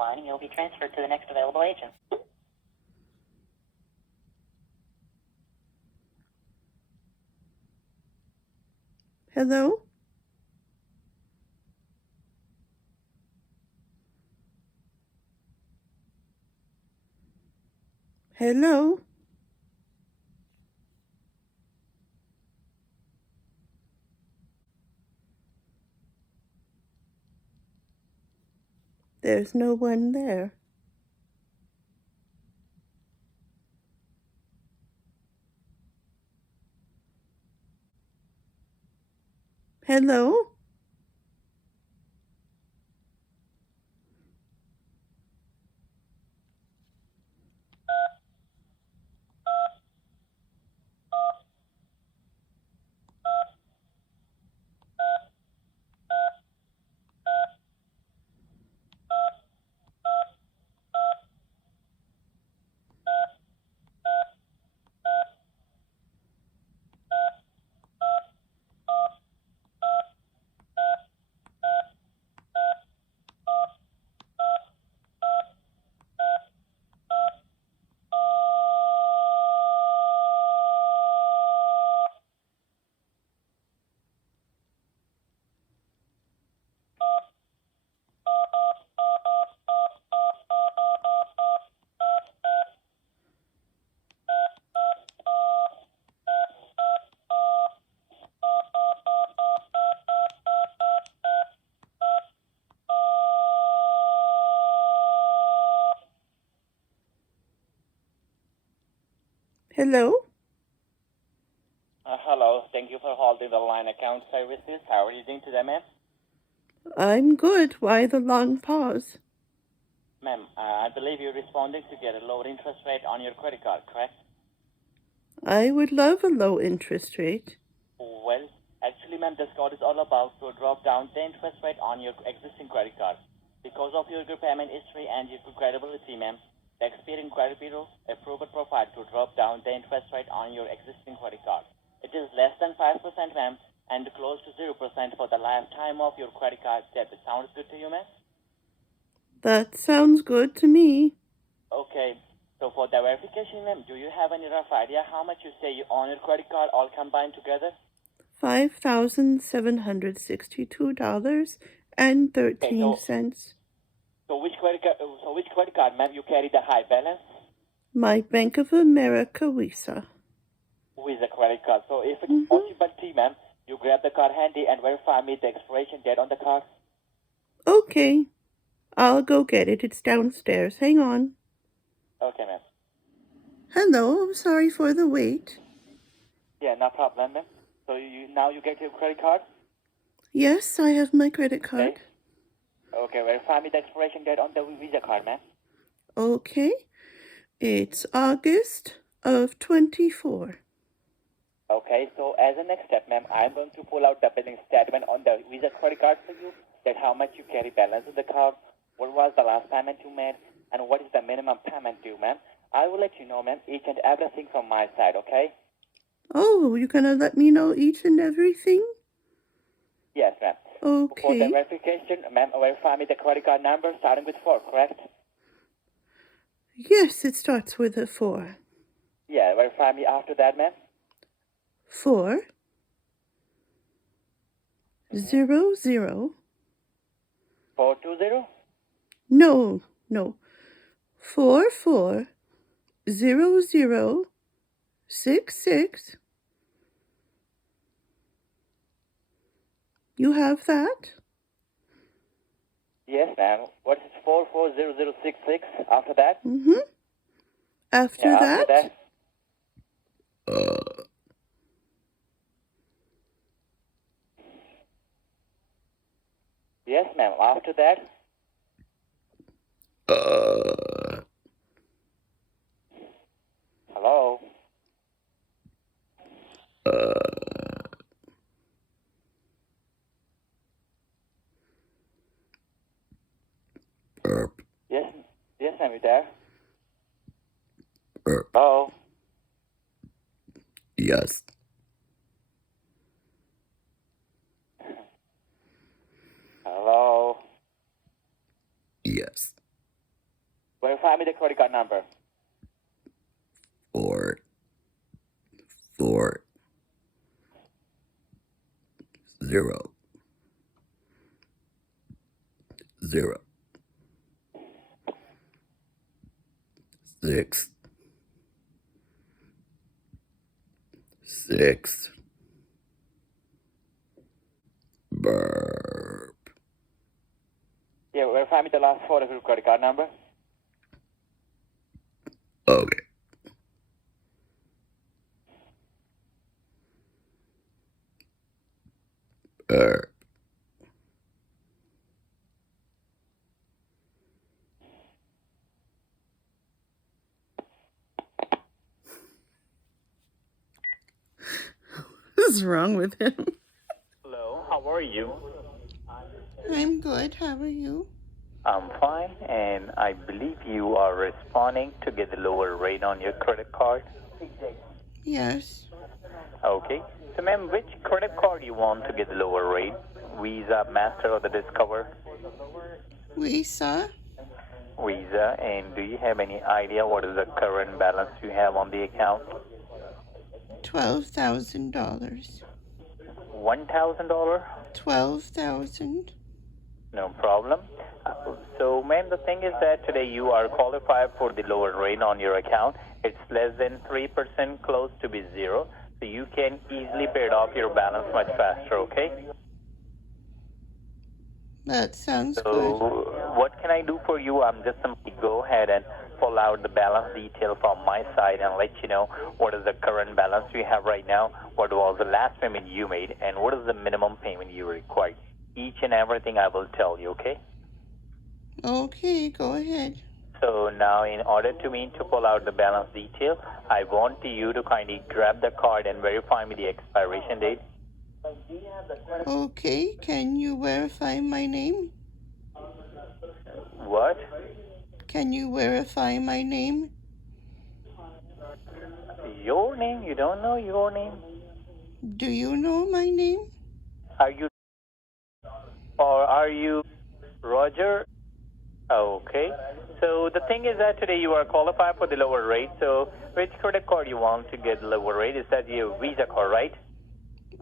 line and you'll be transferred to the next available agent. Hello? Hello? There's no one there. Hello? Hello? Hello. Thank you for holding the line account services. How are you doing today, ma'am? I'm good. Why the long pause? Ma'am, I believe you're responding to get a lower interest rate on your credit card, correct? I would love a low interest rate. Well, actually, ma'am, this call is all about to drop down the interest rate on your existing credit card. Because of your good payment history and your good credibility, ma'am, the Experian Credit Bureau approved a profile to drop down the interest rate on your existing credit card. It is less than 5%, ma'am, and close to 0% for the lifetime of your credit card debt. Sounds good to you, ma'am? That sounds good to me. Okay. So for the verification, ma'am, do you have any rough idea how much you say you own your credit card all combined together? $5,762.13. So which credit card, ma'am, you carry the high balance? My Bank of America Visa. With the credit card. So if it's possible, ma'am, you grab the card handy and verify me the expiration date on the card. Okay. I'll go get it. It's downstairs. Hang on. Okay, ma'am. Hello. I'm sorry for the wait. Yeah, no problem, ma'am. So now you get your credit card? Yes, I have my credit card. Okay, verify me the expiration date on the Visa card, ma'am. Okay. It's August of 24. Okay, so as a next step, ma'am, I'm going to pull out the billing statement on the Visa credit card for you, that how much you carry balance in the card, what was the last payment you made, and what is the minimum payment due, ma'am. I will let you know, ma'am, each and everything from my side, okay? Oh, you're gonna let me know each and everything? Yes, ma'am. Okay. For the verification, ma'am, verify me the credit card number starting with 4, correct? Yes, it starts with a 4. Yeah, verify me after that, ma'am. 4 0 0. 420? No. 4 4 0 0 6 6. You have that? Yes, ma'am. What is 440066 after that? After that? Yes, ma'am. After that? Hello? Yes, ma'am, you there? Hello? Yes. Hello? Yes. Verify me the credit card number. 4 4 0 0 6 6 burp. Yeah, verify me the last four of your credit card number. Okay. Burp. What's wrong with him? Hello, how are you? I'm good. How are you? I'm fine, and I believe you are responding to get the lower rate on your credit card. Yes. Okay. So, ma'am, which credit card you want to get the lower rate? Visa, Master, or the Discover? Visa. Visa. And do you have any idea what is the current balance you have on the account? $12,000. $1,000? 12,000. No problem. So, ma'am, the thing is that today you are qualified for the lower rate on your account. It's less than 3%, close to be zero. So you can easily pay it off your balance much faster, okay? That sounds So good. what can I do for you? I'm just simply go ahead and pull out the balance detail from my side and let you know what is the current balance you have right now, what was the last payment you made, and what is the minimum payment you require. Each and everything I will tell you, okay? Okay, go ahead. So now in order to me to pull out the balance detail, I want you to kindly grab the card and verify me the expiration date. Okay, can you verify my name? What? Can you verify my name? Your name? You don't know your name? Do you know my name? Are you or are you Roger? Okay. So the thing is that today you are qualified for the lower rate. So which credit card you want to get the lower rate? Is that your Visa card, right?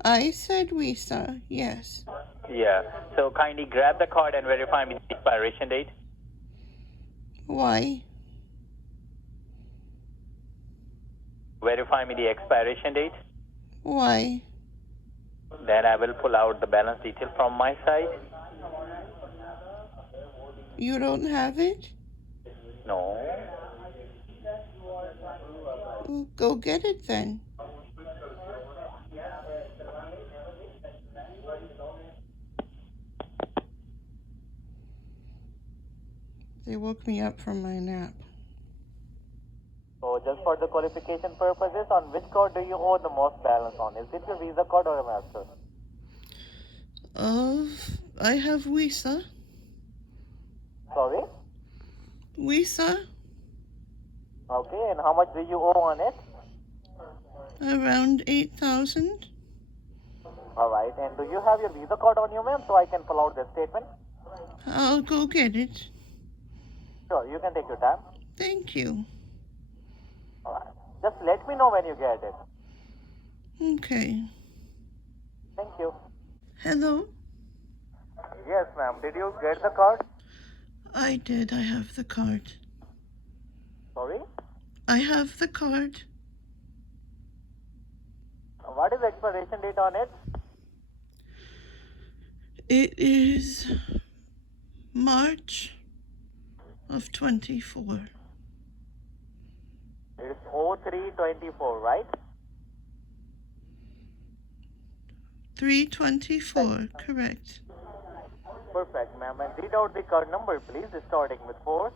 I said Visa, yes. Yeah. So kindly grab the card and verify me the expiration date. Why? Verify me the expiration date. Why? Then I will pull out the balance detail from my side. You don't have it? No. Well, go get it then. They woke me up from my nap. So just for the qualification purposes, on which card do you owe the most balance on? Is it your Visa card or a Master? I have Visa. Sorry? Visa? Okay, and how much do you owe on it? Around 8,000. All right, and do you have your Visa card on you, ma'am, so I can pull out the statement? I'll go get it. Sure, you can take your time. Thank you. All right. Just let me know when you get it. Okay. Thank you. Hello? Yes, ma'am. Did you get the card? I did. I have the card. Sorry? I have the card. What is the expiration date on it? It is March of 24. It's 0324, right? 324, correct. Perfect, ma'am. And read out the card number, please, starting with 4.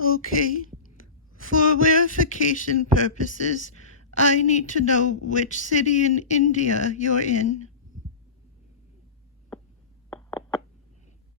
Okay. For verification purposes, I need to know which city in India you're in.